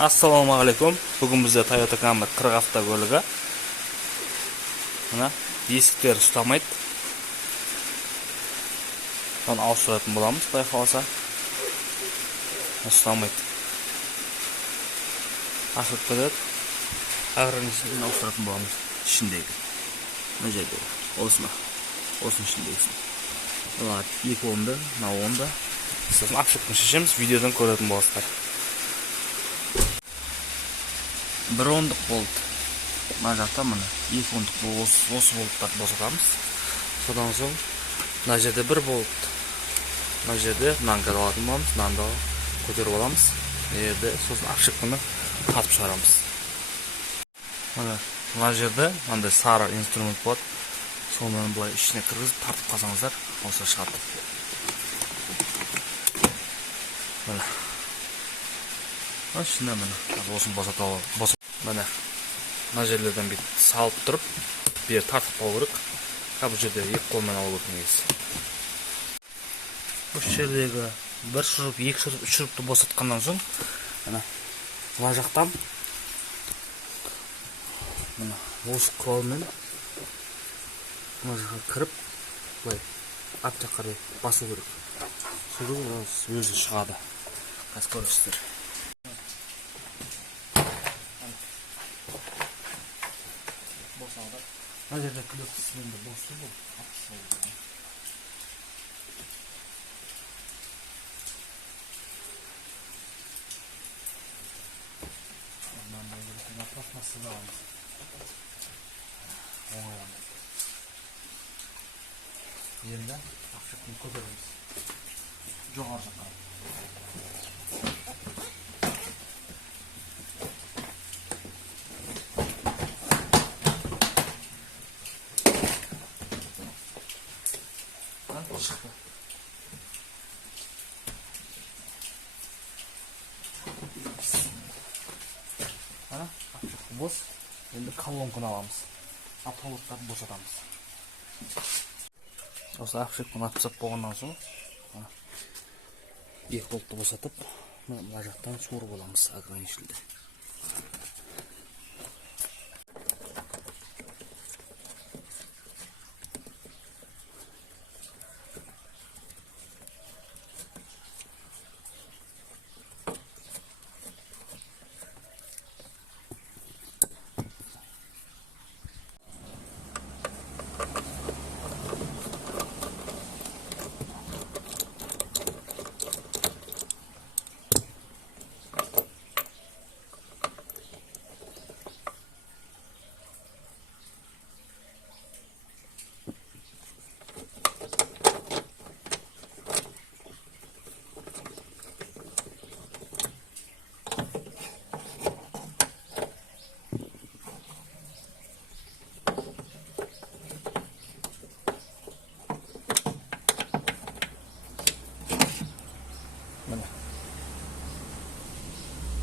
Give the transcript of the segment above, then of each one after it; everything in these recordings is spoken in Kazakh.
Assalomu alaykum. Bugun bizda Toyota Camry 40 avtokөлігі. Mana eshiklar ustamaydi. Buni aushtirатын bo'lamiz, Xudo xolasa. Ustamaydi. Ашып кетеді. Аграрный aushtirатын bo'lamiz. Ishindagi. Mana yerda. Olsun ishindagi. Ular 2 o'nda, 4 o'nda. Siz ашып шешеміз, видеодан көретін боласыздар. Bir ondық болды. Мына жақта мына 2 ondық осы болттарды босатамыз. Содан соң мына жерде 1 болт. Мына жерде мынаны алатын боламыз, мынаны көтеріп аламыз. Жерде сосын ашықпыны тартып шығарамыз. Мына жерде мынандай сары инструмент болады. Соны былай ішіне кіргізіп тартып қалсаңыздар, осы шығады. Мына. Ішіне мына осын босатып Mana jерлерден бит салып тұрып, бер тартып қалу керек. Бұл жерде екі қолмен алу керек негізі. Осы жердегі бір шуруп, екі шуруп, үш шурупты босатқаннан соң, мына жақтан мына осы қолмен мына жаққа кіріп, былай ат жаққа қарай басу керек. Сөйтіп өзі шығады. Қазір көресіздер. Мына жерде клетка сілінді босу бұл. Мынандай жерде пластмасса аламыз. Оңайланып. Енді ақшасын көтереміз. Жоғары жаққа. Çıktı. Ana, boş. Şimdi kalonkunu alamız. Apolotları boşatamız. Осы ақшықпен атсап болғаннан соң, екі болтты босатып, мына жақтан суырып аламыз ограничительді.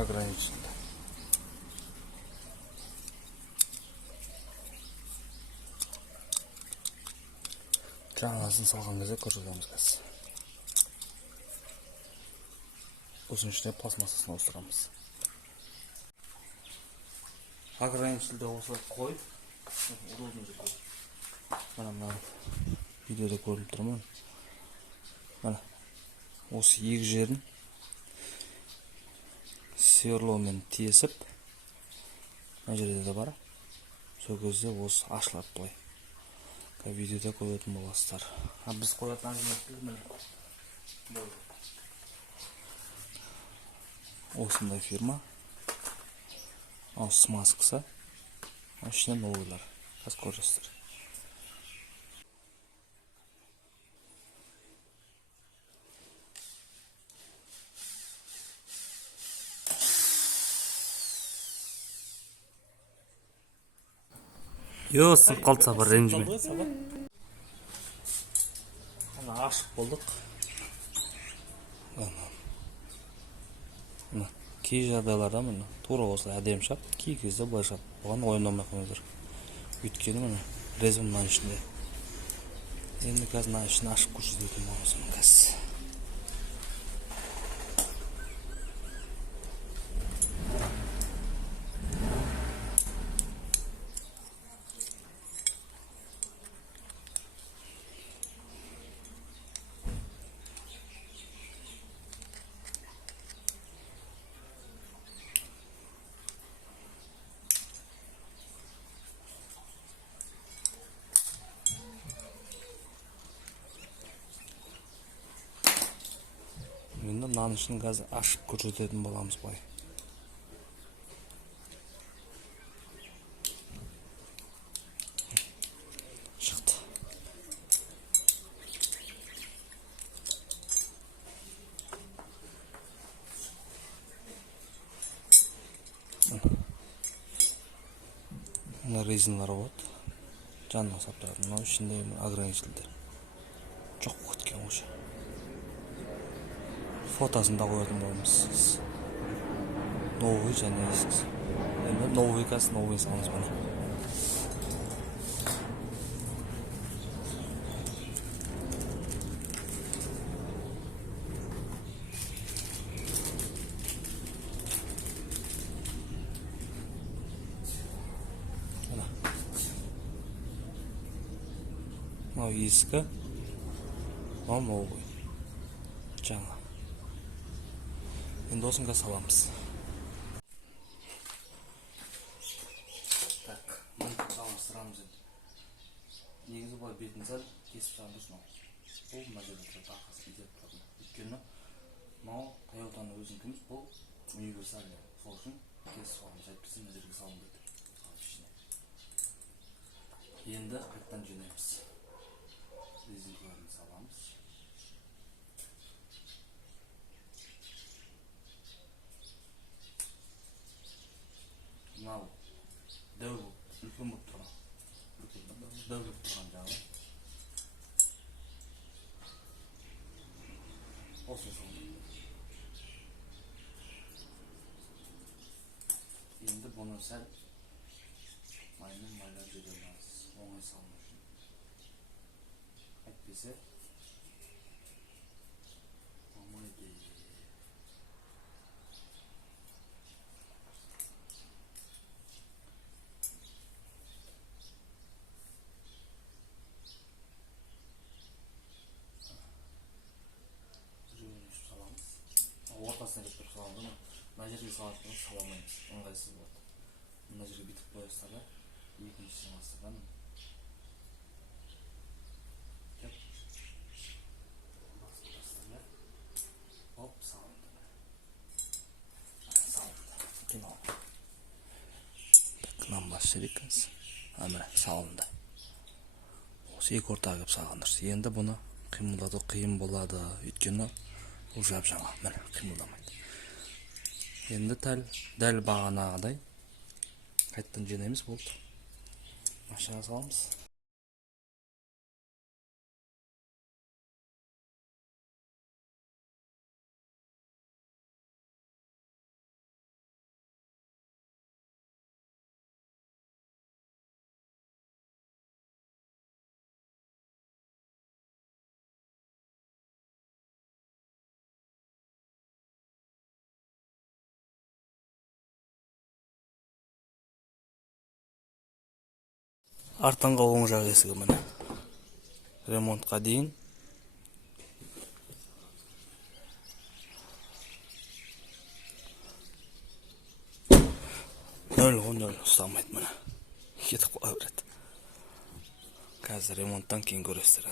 Ограничено. Жаңасын салған кезде көрсетеміз қазір. Осының ішіне пластмассасын ауыстырамыз. Ограничительді осылай қойып, удобный жерге. Мына видеода көріліп тұрмын. Мына осы екі жерін сверломен тесіп, мына жерде де бар. Сол кезде осы ашылады былай. Видеода көретін боласыздар. Біз қоятын ажыратты осындай фирма. Осы смазкасы. Ішінен новыйлар. Қазір көресіздер. Yo, sınıp kaldı sabır, rencime. Ana aşık bulduk. Key жағдайларда мына тура осылай әдемі шап, кей кезде былай шап. Оған ойындамай қойыңыздар. Өйткені мына резон мына ішінде. Енді қазір мына ішін ашып көрсететін боламыз қазір. Naan için gaz açıp ko'rsatadigan bo'lamiz boy. Chiqdi. Bunda rezinlar bor. Canlı saptıradi. Mana içinde ограничитель. Çok ketgan o'sha. Fotosini da qo'ydim bo'lamiz. Новый және eski. Endi новый gaz, новый salamiz mana. Mau eski, mau новый. Жаңа. Endi osonga salamiz. Так, mana salamiz endi. Негізі былай бетін сәл кесіп шығамыз мынау. Бұл мына жерде тұрады, арқасы итеріп тұрады. Өйткені мынау Toyotаның өзінікіміз, бұл универсальный. Сол үшін кесіп шығамыз, әйтпесе мына жерге салынбайды. Енді қайтадан жинаймыз. Резинкаларын саламыз. Мынау дәу үлкен болып тұрған. Дәу болып тұрған жағы. Осы салынды. Енді бұны сәл маймен майлап жібереміз. Оңай салыну үшін. Әйтпесе болмайды. Ортасына кетіп саламыз. Мына жерге салатынымыз саламаймыз. Ыңғайсыз болады. Мына жерге бүйтіп қоясыздар да, екіншісін аласыздар. Hop, salındı. Salındı. Takınan başladık. Hemen salındı. Осы екі ортаға келіп салғандар. Енді бұны қимылдату қиын болады. Өйткені бұл жап-жаңа. Міне қимылдамайды. Енді дәл бағанағыдай қайтадан жинаймыз, болды. Машинаға саламыз. Артыңғы оң жақ есігі міне. Ремонтқа дейін. Нөл ұстамайды міне. Кетіп қоя береді. Қазір ремонттан кейін көресіздер.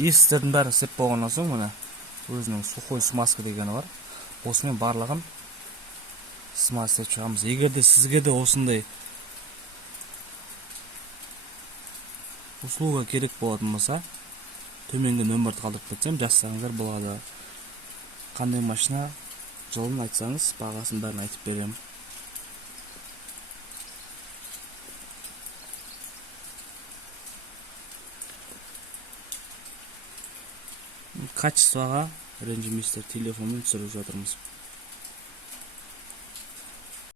Есіктердің бәрін істеп болғаннан соң мына өзінің сухой смазка дегені бар. Осымен барлығын смаз істеп шығамыз. Егер де сізге де осындай услуга керек болатын болса, төменгі нөмірді қалдырып кетсем, жазсаңыздар болады. Қандай машина жылын айтсаңыз, бағасын бәрін айтып беремін. Качествоға ренжімейсіздер, телефонмен түсіріп жатырмыз.